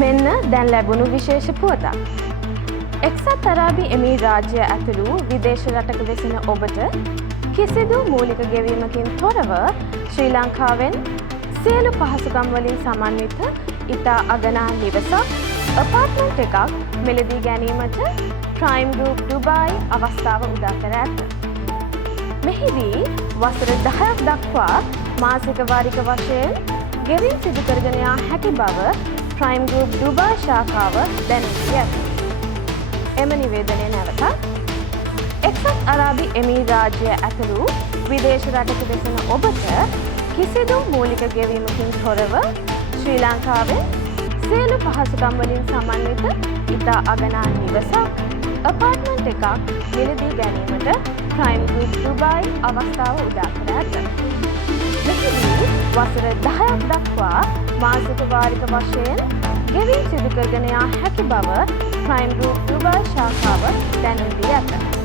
මෙන්න දැන් ලැබුණු විශේෂ පුවතක්. එක්සත් අරාබි එමිරාජ්‍ය ඇතුළු විදේශ රටක වෙසෙන ඔබට කිසිදු මූලික ගෙවීමකින් තොරව ශ්‍රී ලංකාවෙන් සියලු පහසුකම් වලින් සමන්විත ඉතා අගනා නිවසක් apartment එකක් මිලදී ගැනීමට Prime Group Dubai අවස්ථාව උදා කර ඇත. මෙහිදී වසර 10ක් දක්වා මාසික වාරික වශයෙන් ගෙවීම් සිදු කරගෙන යා හැකි බව Prime Group Dubai ශාඛාව දැනුම් දී ඇත. එම නිවේදනය නැවතත් එක්සත් අරාබි එමිරාජ්‍ය ඇතුළු විදේශ රටක වෙසෙන ඔබට කිසිදු මූලික ගෙවීමකින් තොරව ශ්‍රී ලංකාවේ සියලු පහසුකම් වලින් සමන්විත ඉතා අගනා නිවසක් apartment එකක් මිලදී ගැනීමට Prime Group Dubai අවස්ථාව උදා කර ඇත. මෙහිදී වසර 10ක් දක්වා මාසික වාරික වශයෙන් ගෙවීම් සිදු කරගෙන යා හැකි බව Prime Group Dubai ශාඛාව දැනුම් දී ඇත.